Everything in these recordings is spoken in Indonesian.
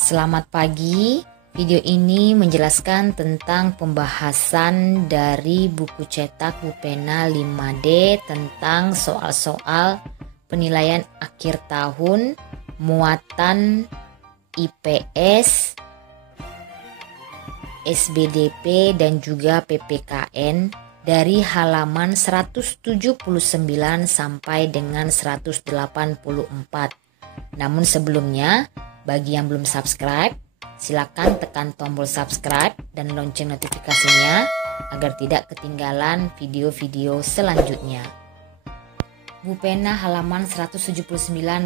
Selamat pagi. Video ini menjelaskan tentang pembahasan dari buku cetak Bupena 5D tentang soal-soal penilaian akhir tahun, muatan IPS, SBDP dan juga PPKN dari halaman 179 sampai dengan 184. Namun sebelumnya, bagi yang belum subscribe, silakan tekan tombol subscribe dan lonceng notifikasinya agar tidak ketinggalan video-video selanjutnya. Bupena halaman 179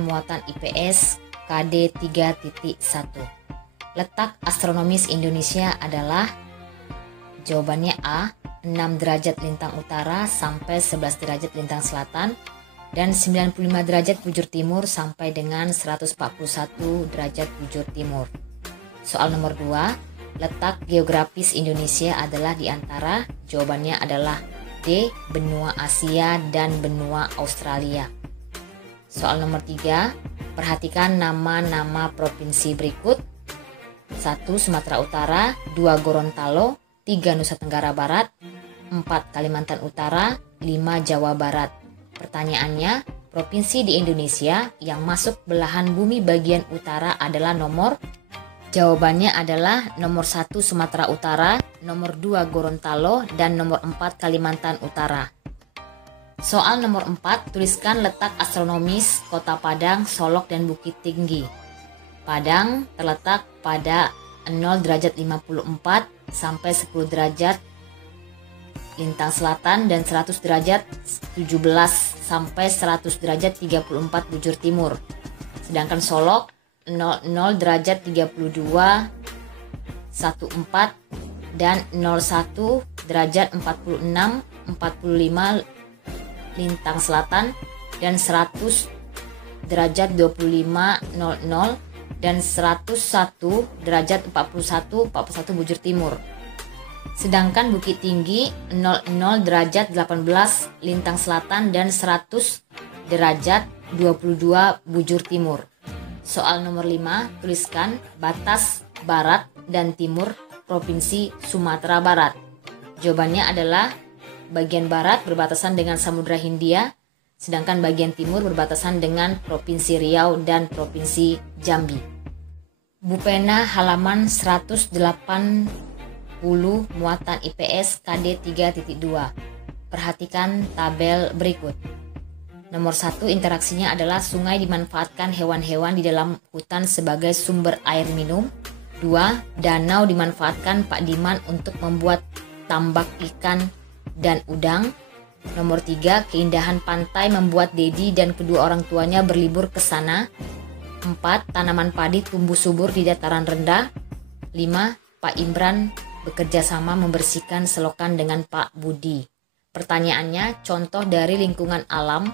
muatan IPS KD 3.1. Letak astronomis Indonesia adalah, jawabannya A, 6 derajat lintang utara sampai 11 derajat lintang selatan dan 95 derajat bujur timur sampai dengan 141 derajat bujur timur. Soal nomor 2, letak geografis Indonesia adalah di antara, jawabannya adalah D, benua Asia dan benua Australia. Soal nomor 3, perhatikan nama-nama provinsi berikut. 1. Sumatera Utara, 2. Gorontalo, 3. Nusa Tenggara Barat, 4. Kalimantan Utara, 5. Jawa Barat. Pertanyaannya, provinsi di Indonesia yang masuk belahan bumi bagian utara adalah nomor? Jawabannya adalah nomor 1 Sumatera Utara, nomor 2 Gorontalo, dan nomor 4 Kalimantan Utara. Soal nomor 4, tuliskan letak astronomis Kota Padang, Solok, dan Bukit Tinggi. Padang terletak pada 0 derajat 54 sampai 10 derajat lintang selatan dan 100 derajat 17 sampai 100 derajat 34 bujur timur. Sedangkan Solok 00 derajat 32 14 dan 01 derajat 46 45 lintang selatan dan 100 derajat 25 00 dan 101 derajat 41 bujur timur. Sedangkan Bukit Tinggi 00 derajat 18 lintang selatan dan 100 derajat 22 bujur timur. Soal nomor 5, tuliskan batas barat dan timur Provinsi Sumatera Barat. Jawabannya adalah bagian barat berbatasan dengan Samudra Hindia, sedangkan bagian timur berbatasan dengan Provinsi Riau dan Provinsi Jambi. Bupena halaman 180 muatan IPS KD 3.2. Perhatikan tabel berikut. Nomor 1, interaksinya adalah sungai dimanfaatkan hewan-hewan di dalam hutan sebagai sumber air minum. 2, danau dimanfaatkan Pak Diman untuk membuat tambak ikan dan udang. Nomor 3, keindahan pantai membuat Dedi dan kedua orang tuanya berlibur ke sana. 4, tanaman padi tumbuh subur di dataran rendah. 5, Pak Imran bekerja sama membersihkan selokan dengan Pak Budi. Pertanyaannya, contoh dari lingkungan alam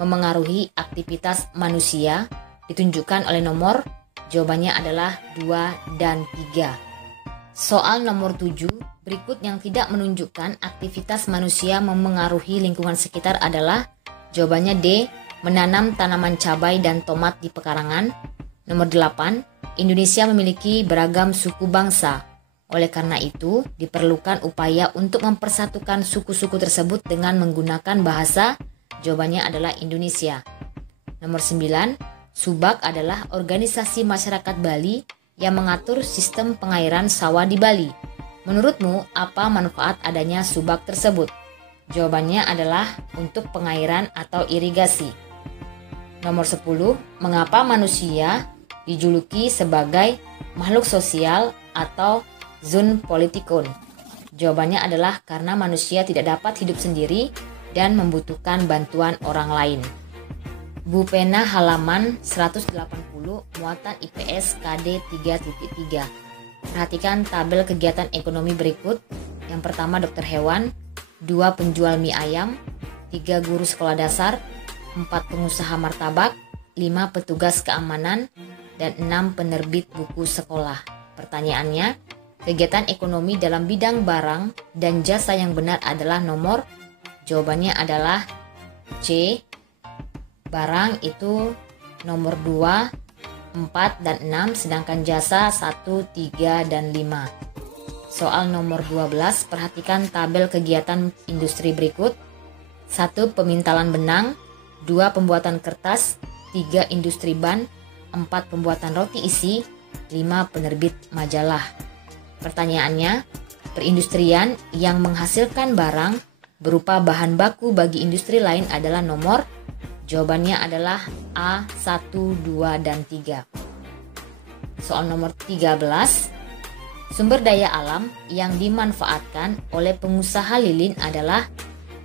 memengaruhi aktivitas manusia ditunjukkan oleh nomor, jawabannya adalah 2 dan 3. Soal nomor 7, berikut yang tidak menunjukkan aktivitas manusia memengaruhi lingkungan sekitar adalah, jawabannya D, menanam tanaman cabai dan tomat di pekarangan. Nomor 8, Indonesia memiliki beragam suku bangsa. Oleh karena itu, diperlukan upaya untuk mempersatukan suku-suku tersebut dengan menggunakan bahasa. Jawabannya adalah Indonesia. Nomor 9, Subak adalah organisasi masyarakat Bali yang mengatur sistem pengairan sawah di Bali. Menurutmu, apa manfaat adanya subak tersebut? Jawabannya adalah untuk pengairan atau irigasi. Nomor 10, mengapa manusia dijuluki sebagai makhluk sosial atau zoopolitikon? Jawabannya adalah karena manusia tidak dapat hidup sendiri dan membutuhkan bantuan orang lain. Bupena halaman 180 muatan IPS KD 3.3. Perhatikan tabel kegiatan ekonomi berikut. Yang pertama dokter hewan, 2 penjual mie ayam, 3 guru sekolah dasar, 4 pengusaha martabak, 5 petugas keamanan, dan 6 penerbit buku sekolah. Pertanyaannya, kegiatan ekonomi dalam bidang barang dan jasa yang benar adalah nomor? Jawabannya adalah C. Barang itu nomor 2, 4 dan 6, sedangkan jasa 1, 3, dan 5. Soal nomor 12, perhatikan tabel kegiatan industri berikut. 1. Pemintalan benang, 2. Pembuatan kertas, 3. Industri ban, 4. Pembuatan roti isi, 5. Penerbit majalah. Pertanyaannya, perindustrian yang menghasilkan barang berupa bahan baku bagi industri lain adalah nomor. Jawabannya adalah A, 1, 2, dan 3. Soal nomor 13, sumber daya alam yang dimanfaatkan oleh pengusaha lilin adalah.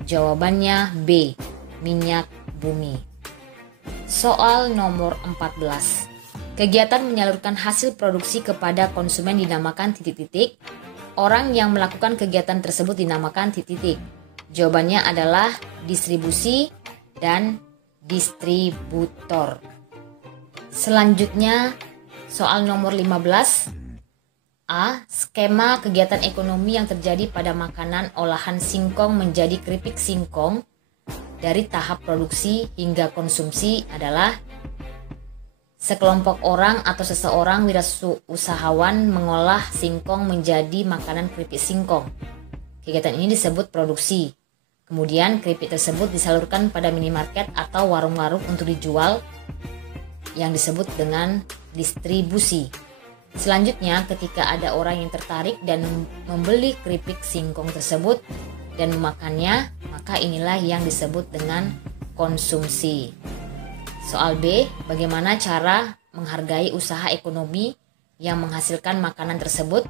Jawabannya B, minyak bumi. Soal nomor 14, kegiatan menyalurkan hasil produksi kepada konsumen dinamakan titik-titik. Orang yang melakukan kegiatan tersebut dinamakan titik-titik. Jawabannya adalah distribusi dan distributor. Selanjutnya, soal nomor 15. A. Skema kegiatan ekonomi yang terjadi pada makanan olahan singkong menjadi keripik singkong dari tahap produksi hingga konsumsi adalah. Sekelompok orang atau seseorang wirausahawan mengolah singkong menjadi makanan keripik singkong. Kegiatan ini disebut produksi. Kemudian keripik tersebut disalurkan pada minimarket atau warung-warung untuk dijual, yang disebut dengan distribusi. Selanjutnya, ketika ada orang yang tertarik dan membeli keripik singkong tersebut dan memakannya, maka inilah yang disebut dengan konsumsi. Soal B, bagaimana cara menghargai usaha ekonomi yang menghasilkan makanan tersebut?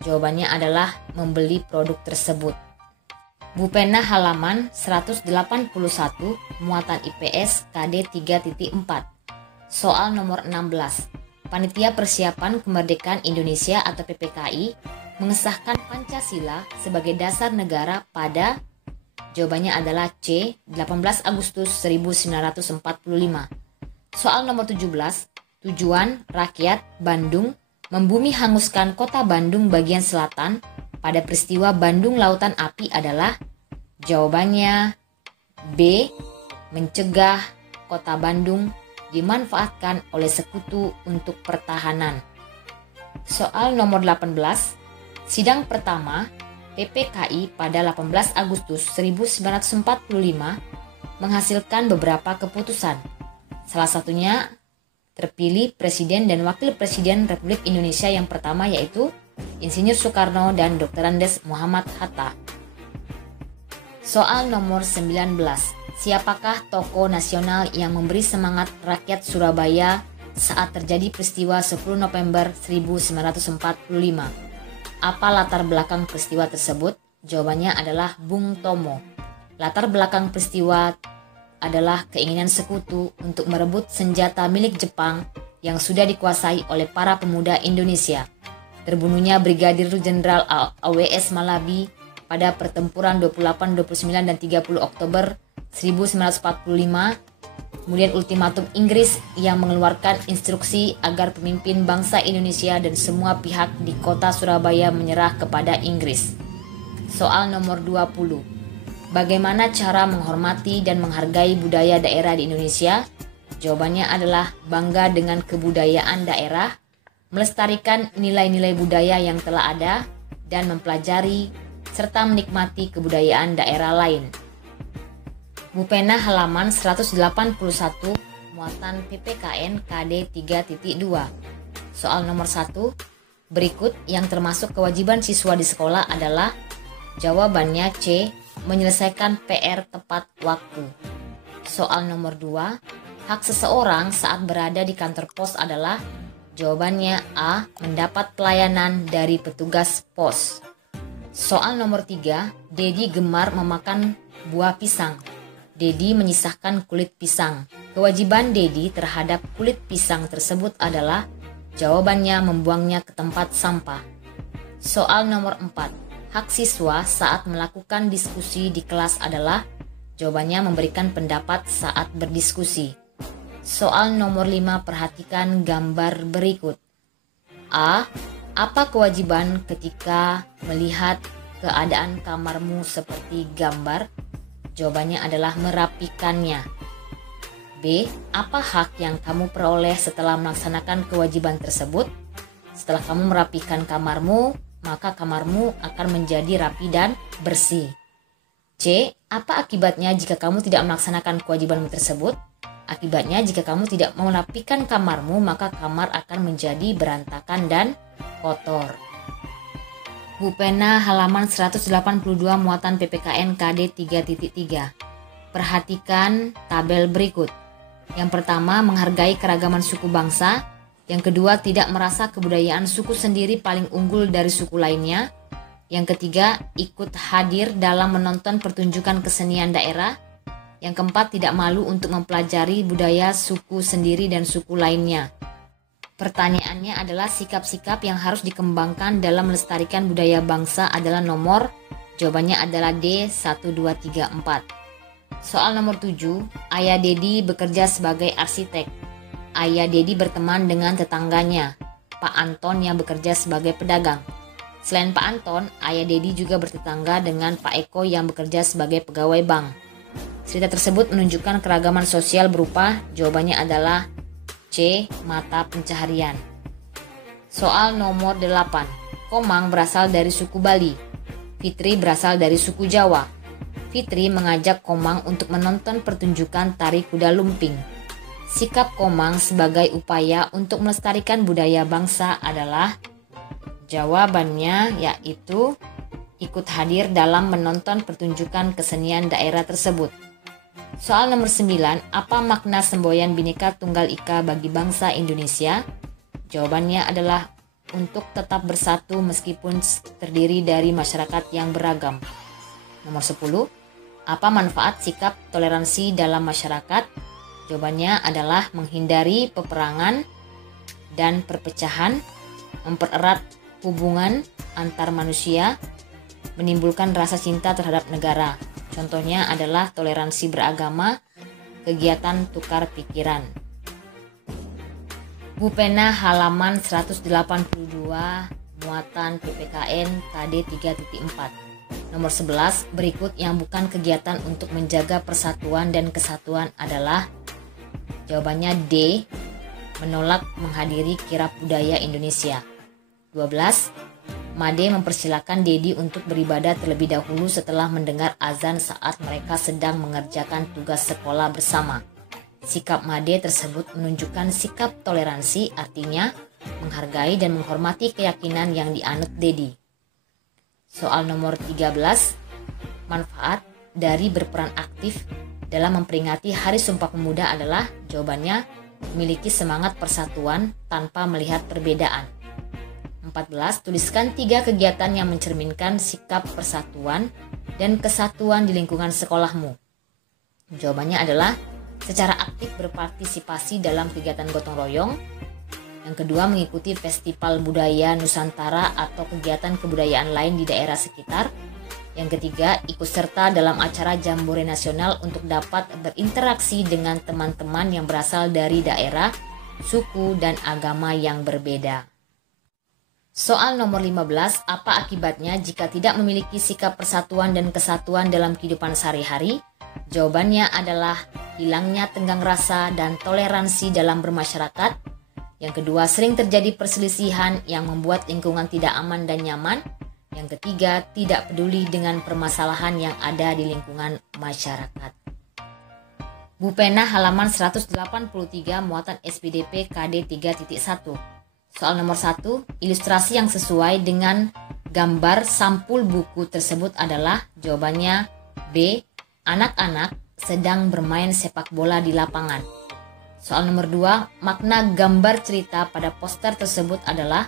Jawabannya adalah membeli produk tersebut. Bupena halaman 181, muatan IPS KD 3.4. Soal nomor 16. Panitia Persiapan Kemerdekaan Indonesia atau PPKI mengesahkan Pancasila sebagai dasar negara pada. Jawabannya adalah C, 18 Agustus 1945. Soal nomor 17. Tujuan rakyat Bandung membumi hanguskan kota Bandung bagian selatan pada peristiwa Bandung Lautan Api adalah. Jawabannya B, mencegah kota Bandung dimanfaatkan oleh sekutu untuk pertahanan. Soal nomor 18. Sidang pertama PPKI pada 18 Agustus 1945 menghasilkan beberapa keputusan. Salah satunya terpilih Presiden dan Wakil Presiden Republik Indonesia yang pertama, yaitu Insinyur Soekarno dan Dr. Andes Muhammad Hatta. Soal nomor 19. Siapakah tokoh nasional yang memberi semangat rakyat Surabaya saat terjadi peristiwa 10 November 1945? Apa latar belakang peristiwa tersebut? Jawabannya adalah Bung Tomo. Latar belakang peristiwa adalah keinginan sekutu untuk merebut senjata milik Jepang yang sudah dikuasai oleh para pemuda Indonesia. Terbunuhnya Brigadir Jenderal AWS Malabi pada pertempuran 28, 29, dan 30 Oktober 1945. Kemudian ultimatum Inggris yang mengeluarkan instruksi agar pemimpin bangsa Indonesia dan semua pihak di kota Surabaya menyerah kepada Inggris. Soal nomor 20. Bagaimana cara menghormati dan menghargai budaya daerah di Indonesia? Jawabannya adalah bangga dengan kebudayaan daerah, melestarikan nilai-nilai budaya yang telah ada, dan mempelajari serta menikmati kebudayaan daerah lain. Bupena halaman 181, muatan PPKN KD 3.2. Soal nomor 1. Berikut yang termasuk kewajiban siswa di sekolah adalah. Jawabannya C, menyelesaikan PR tepat waktu. Soal nomor 2. Hak seseorang saat berada di kantor pos adalah. Jawabannya A, mendapat pelayanan dari petugas pos. Soal nomor 3. Dedi gemar memakan buah pisang. Dedi menyisahkan kulit pisang. Kewajiban Dedi terhadap kulit pisang tersebut adalah. Jawabannya membuangnya ke tempat sampah. Soal nomor 4. Hak siswa saat melakukan diskusi di kelas adalah. Jawabannya memberikan pendapat saat berdiskusi. Soal nomor 5, perhatikan gambar berikut. A. Apa kewajiban ketika melihat keadaan kamarmu seperti gambar? Jawabannya adalah merapikannya. B. Apa hak yang kamu peroleh setelah melaksanakan kewajiban tersebut? Setelah kamu merapikan kamarmu, maka kamarmu akan menjadi rapi dan bersih. C. Apa akibatnya jika kamu tidak melaksanakan kewajibanmu tersebut? Akibatnya jika kamu tidak merapikan kamarmu, maka kamar akan menjadi berantakan dan kotor. Bu Pena halaman 182 muatan PPKN KD 3.3. Perhatikan tabel berikut. Yang pertama, menghargai keragaman suku bangsa. Yang kedua, tidak merasa kebudayaan suku sendiri paling unggul dari suku lainnya. Yang ketiga, ikut hadir dalam menonton pertunjukan kesenian daerah. Yang keempat, tidak malu untuk mempelajari budaya suku sendiri dan suku lainnya. Pertanyaannya adalah sikap-sikap yang harus dikembangkan dalam melestarikan budaya bangsa adalah nomor. Jawabannya adalah D, 1, 2, 3, 4. Soal nomor 7, Ayah Dedi bekerja sebagai arsitek. Ayah Dedi berteman dengan tetangganya, Pak Anton yang bekerja sebagai pedagang. Selain Pak Anton, Ayah Dedi juga bertetangga dengan Pak Eko yang bekerja sebagai pegawai bank. Cerita tersebut menunjukkan keragaman sosial berupa, jawabannya adalah C. Mata pencaharian. Soal nomor 8. Komang berasal dari suku Bali. Fitri berasal dari suku Jawa. Fitri mengajak Komang untuk menonton pertunjukan tari kuda lumping. Sikap Komang sebagai upaya untuk melestarikan budaya bangsa adalah, jawabannya yaitu ikut hadir dalam menonton pertunjukan kesenian daerah tersebut. Soal nomor 9, apa makna semboyan Bhinneka Tunggal Ika bagi bangsa Indonesia? Jawabannya adalah untuk tetap bersatu meskipun terdiri dari masyarakat yang beragam. Nomor 10, apa manfaat sikap toleransi dalam masyarakat? Jawabannya adalah menghindari peperangan dan perpecahan, mempererat hubungan antar manusia, menimbulkan rasa cinta terhadap negara. Contohnya adalah toleransi beragama, kegiatan tukar pikiran. Bu Pena halaman 182 muatan PPKN KD 3.4. Nomor 11, berikut yang bukan kegiatan untuk menjaga persatuan dan kesatuan adalah, jawabannya D, menolak menghadiri kirab budaya Indonesia. 12. Made mempersilahkan Dedi untuk beribadah terlebih dahulu setelah mendengar azan saat mereka sedang mengerjakan tugas sekolah bersama. Sikap Made tersebut menunjukkan sikap toleransi, artinya menghargai dan menghormati keyakinan yang dianut Dedi. Soal nomor 13, manfaat dari berperan aktif dalam memperingati Hari Sumpah Pemuda adalah, jawabannya memiliki semangat persatuan tanpa melihat perbedaan. 14. Tuliskan 3 kegiatan yang mencerminkan sikap persatuan dan kesatuan di lingkungan sekolahmu. Jawabannya adalah secara aktif berpartisipasi dalam kegiatan gotong royong. Yang kedua, mengikuti festival budaya Nusantara atau kegiatan kebudayaan lain di daerah sekitar. Yang ketiga, ikut serta dalam acara Jambore Nasional untuk dapat berinteraksi dengan teman-teman yang berasal dari daerah, suku, dan agama yang berbeda. Soal nomor 15, apa akibatnya jika tidak memiliki sikap persatuan dan kesatuan dalam kehidupan sehari-hari? Jawabannya adalah hilangnya tenggang rasa dan toleransi dalam bermasyarakat. Yang kedua, sering terjadi perselisihan yang membuat lingkungan tidak aman dan nyaman. Yang ketiga, tidak peduli dengan permasalahan yang ada di lingkungan masyarakat. Bu Pena halaman 183 muatan SPDP KD 3.1. Soal nomor 1, ilustrasi yang sesuai dengan gambar sampul buku tersebut adalah, jawabannya B, anak-anak sedang bermain sepak bola di lapangan. Soal nomor 2, makna gambar cerita pada poster tersebut adalah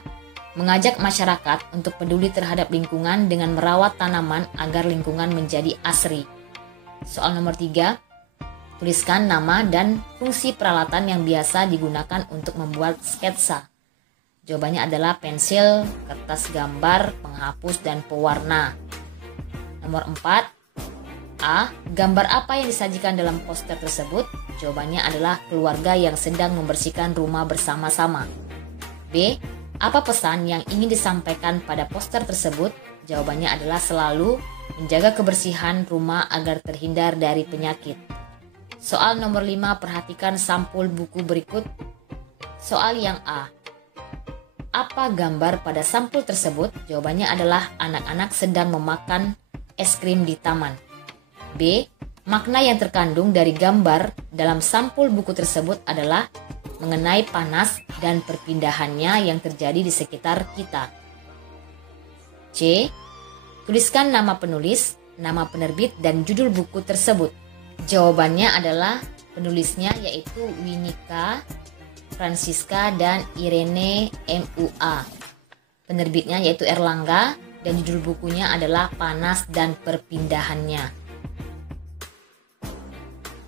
mengajak masyarakat untuk peduli terhadap lingkungan dengan merawat tanaman agar lingkungan menjadi asri. Soal nomor 3, tuliskan nama dan fungsi peralatan yang biasa digunakan untuk membuat sketsa. Jawabannya adalah pensil, kertas gambar, penghapus, dan pewarna. Nomor 4, A. Gambar apa yang disajikan dalam poster tersebut? Jawabannya adalah keluarga yang sedang membersihkan rumah bersama-sama. B. Apa pesan yang ingin disampaikan pada poster tersebut? Jawabannya adalah selalu menjaga kebersihan rumah agar terhindar dari penyakit. Soal nomor 5, perhatikan sampul buku berikut. Soal yang A. Apa gambar pada sampul tersebut? Jawabannya adalah anak-anak sedang memakan es krim di taman. B. Makna yang terkandung dari gambar dalam sampul buku tersebut adalah mengenai panas dan perpindahannya yang terjadi di sekitar kita. C. Tuliskan nama penulis, nama penerbit, dan judul buku tersebut. Jawabannya adalah penulisnya yaitu Winika Francisca dan Irene MUA. Penerbitnya yaitu Erlangga dan judul bukunya adalah Panas dan Perpindahannya.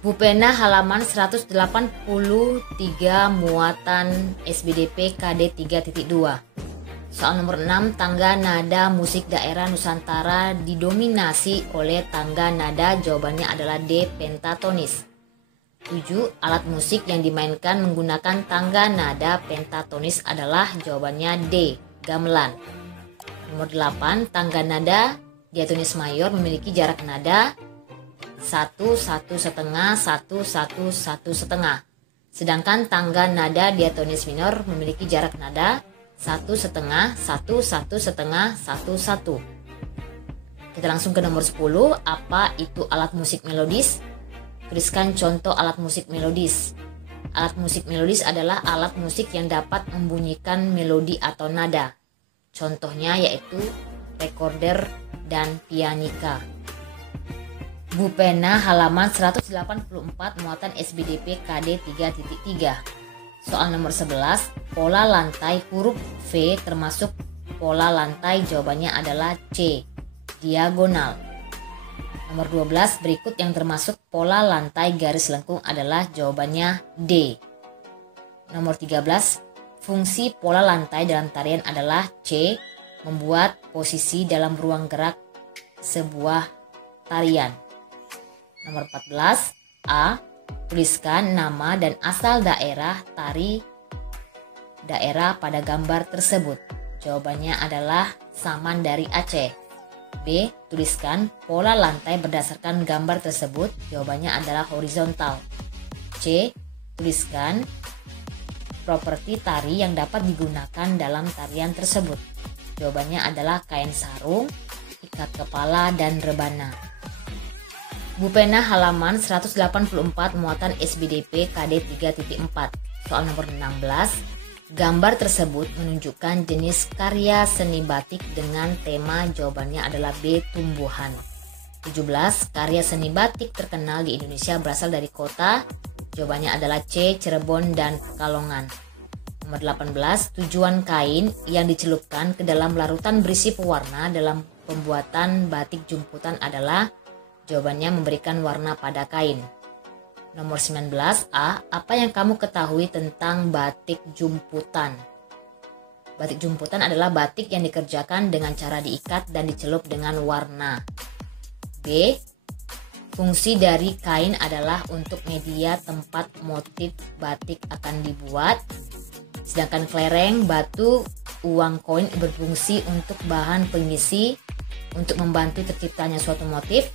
Bupena halaman 183 muatan SBDP KD 3.2. Soal nomor 6, tangga nada musik daerah Nusantara didominasi oleh tangga nada. Jawabannya adalah D. Pentatonis. 7. Alat musik yang dimainkan menggunakan tangga nada pentatonis adalah jawabannya D. Gamelan. Nomor 8, tangga nada diatonis mayor memiliki jarak nada 1, 1,5, 1, 1, 1,5. Sedangkan tangga nada diatonis minor memiliki jarak nada 1,5, 1, 1,5, 1, 1. Kita langsung ke nomor 10. Apa itu alat musik melodis? Tuliskan contoh alat musik melodis. Alat musik melodis adalah alat musik yang dapat membunyikan melodi atau nada. Contohnya yaitu recorder dan pianika. Bupena halaman 184 muatan SBDP KD 3.3. Soal nomor 11, pola lantai huruf V termasuk pola lantai. Jawabannya adalah C. Diagonal. Nomor 12, berikut yang termasuk pola lantai garis lengkung adalah jawabannya D. Nomor 13, fungsi pola lantai dalam tarian adalah C. Membuat posisi dalam ruang gerak sebuah tarian. Nomor 14, A. Tuliskan nama dan asal daerah tari daerah pada gambar tersebut. Jawabannya adalah Saman dari Aceh. B. Tuliskan pola lantai berdasarkan gambar tersebut. Jawabannya adalah horizontal. C. Tuliskan properti tari yang dapat digunakan dalam tarian tersebut. Jawabannya adalah kain sarung, ikat kepala, dan rebana. Bupena halaman 184 muatan SBDP KD 3.4. Soal nomor 16. Gambar tersebut menunjukkan jenis karya seni batik dengan tema. Jawabannya adalah B. Tumbuhan. 17. Karya seni batik terkenal di Indonesia berasal dari kota. Jawabannya adalah C. Cirebon dan Pekalongan. Nomor 18. Tujuan kain yang dicelupkan ke dalam larutan berisi pewarna dalam pembuatan batik jumputan adalah. Jawabannya memberikan warna pada kain. Nomor 19. A. Apa yang kamu ketahui tentang batik jumputan? Batik jumputan adalah batik yang dikerjakan dengan cara diikat dan dicelup dengan warna. B. Fungsi dari kain adalah untuk media tempat motif batik akan dibuat. Sedangkan kelereng, batu, uang koin berfungsi untuk bahan pengisi untuk membantu terciptanya suatu motif.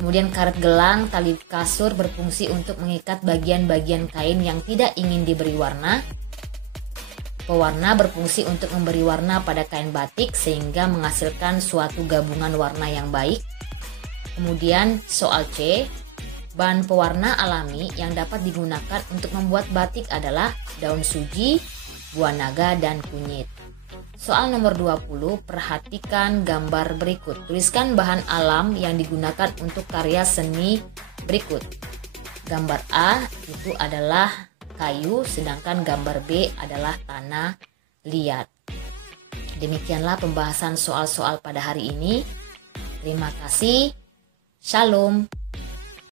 Kemudian karet gelang, tali kasur berfungsi untuk mengikat bagian-bagian kain yang tidak ingin diberi warna. Pewarna berfungsi untuk memberi warna pada kain batik sehingga menghasilkan suatu gabungan warna yang baik. Kemudian soal C, bahan pewarna alami yang dapat digunakan untuk membuat batik adalah daun suji, buah naga, dan kunyit. Soal nomor 20, perhatikan gambar berikut. Tuliskan bahan alam yang digunakan untuk karya seni berikut. Gambar A itu adalah kayu, sedangkan gambar B adalah tanah liat. Demikianlah pembahasan soal-soal pada hari ini. Terima kasih. Shalom.